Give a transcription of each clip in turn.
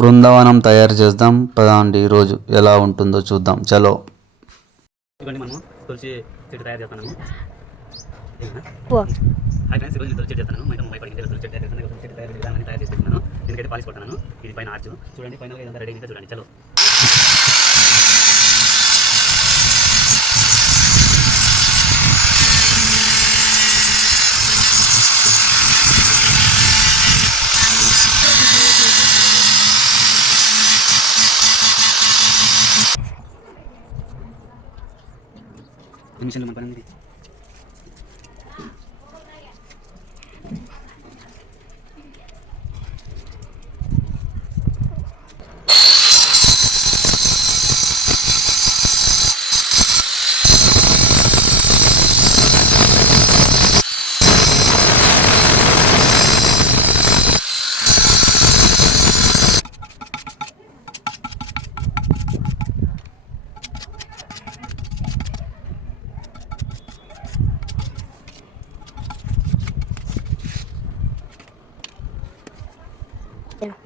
బృందావనం తయారు చేద్దాం పదండి. ఈరోజు ఎలా ఉంటుందో చూద్దాం. చలో. ఇదిగోండి మనము తులసి చెట్టు తయారు చేస్తున్నాము. హాయ్ ఫ్రెండ్స్, ఈరోజు నేను తులసి చెట్టు చేస్తాను. మా ఇంట్లో భయపడి తులసి చెట్టు తయారు చేస్తాను. తులసి చెట్టు తయారు చేస్తాను తయారు చేసి పెట్టుకున్నాను. దీనికైతే పాలిష్ కొట్టాను. ఇది పైన ఆర్చ్ చూడండి. పైన ఇదంతా రెడీ అయితే చూడండి. చలో. నిమిషంలో మన పని ఉంది.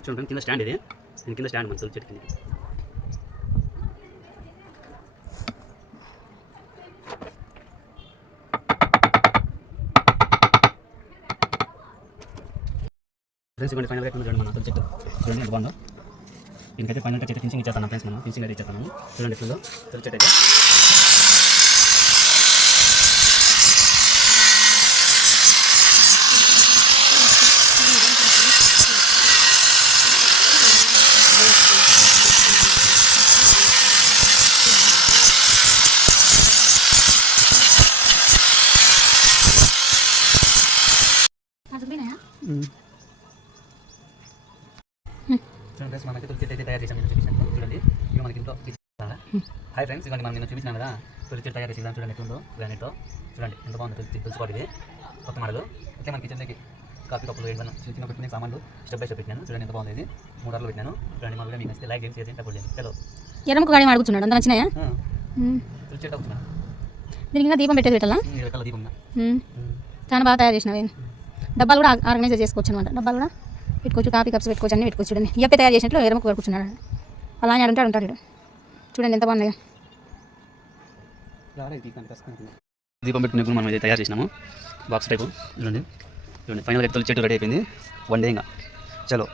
చూడండి కింద స్టాండ్ ఇది. దీని కింద స్టాండ్ మన తులసి చెట్టు కింద. ఫ్రెండ్స్ ఇవ్వండి ఫైనల్గా చూడండి మన తులసి చెట్టు. చూడండి ఎంత బాగుందో. దీనికైతే ఫైనల్గా చెట్టు ఫినిషింగ్ ఇచ్చేస్తాను ఫ్రెండ్స్. మనం ఫినిషింగ్ అయితే ఇచ్చేస్తాను. చూడండి ఎట్లుందో తులసి చెట్టు అయితే. చూడండి ఫ్రెండ్స్, మనకి తులసి చెట్టు అయితే తయారు చేసాం. నేను చూపించాను చూడండి. ఇక మనకి ఇంట్లో హాయ్ ఫ్రెండ్స్, ఇవ్వండి మనం నేను చూపించాను కదా తులసి చెట్టు తయారు చేసి చూడండి ఎట్లుందో గ్రానైట్తో. చూడండి ఎంత బాగుంది తులసి పాటు. ఇది కొత్త మోడల్. ఇట్లా మన కిచెన్లోకి కాఫీ కప్పులు వేయడం చిన్న చిన్న పెట్టుకునే సామాన్లు స్టెప్ బై స్టెప్ పెట్టినాను. చూడండి ఎంత బాగుంది. ఇది 3 అవర్లు పెట్టినాను. చూడండి మా వీడియో మీకు నచ్చితే లైక్ చేసి షేర్ చేసి సపోర్ట్ చేయండి. చలో. ఎరముకు గాడి అడుగుతున్నాడు అంత నచ్చినాయా? తులసి చెట్టు అవుతున్నాను. దీనికి ఇంకా దీపం పెట్టేది పెట్టాలా? రకాల దీపం చాలా బాగా తయారు చేసినవి. డబ్బాలు కూడా ఆర్గనైజ్ చేసుకోవచ్చు అనమాట. డబ్బాలు కూడా పెట్టుకోవచ్చు, కాఫీ కప్స్ పెట్టుకోవచ్చు, అన్నీ పెట్టుకోవచ్చు. చూడండి ఇప్పే తయారు చేసినట్లు ఎరముకు కూర్చున్నాడు. అలా అని ఉంటాడు. చూడండి ఎంత బాగున్నాయో. దీపం పెట్టుకునే మనం ఇది తయారు చేసినాము. Box type. చూడండి ఫైనల్గా తులసి చెట్టు రెడీ అయిపోయింది. వన్ డే ఇంకా. చలో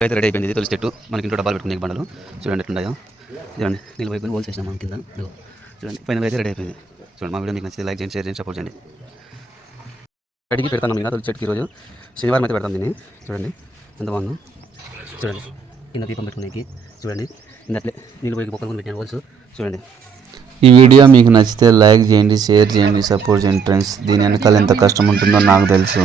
అయితే రెడీ అయిపోయింది. ఇది తులసి చెట్టు. మనకి ఇంట్లో డబ్బాలు పెట్టుకునే బండలు చూడండి ఎట్లున్నాయో. చూడండి నీళ్ళు వైపు హోల్స్ చేసినాం మనం కింద. చూడండి ఫైనల్గా అయితే రెడీ అయిపోయింది. చూడండి మా వీడియో మీకు నచ్చితే లైక్ చేయండి, షేర్ చేయండి, సపోర్ట్ చేయండి. అడిగి పెడతాను ఇంకా తులసి చెట్టుకి ఈరోజు శనివారం అయితే పెడతాం దీన్ని. చూడండి ఎంత బాగుందో. చూడండి కింద దీపం పెట్టుకునేకి. చూడండి కింద అట్లే నీళ్ళు పోయి బొక్కలు పెట్టాను హోల్స్. చూడండి ఈ వీడియో మీకు నచ్చితే లైక్ చేయండి, షేర్ చేయండి, సపోర్ట్ చేయండి ఫ్రెండ్స్. దీని వెనకాల ఎంత కష్టం ఉంటుందో నాకు తెలుసు.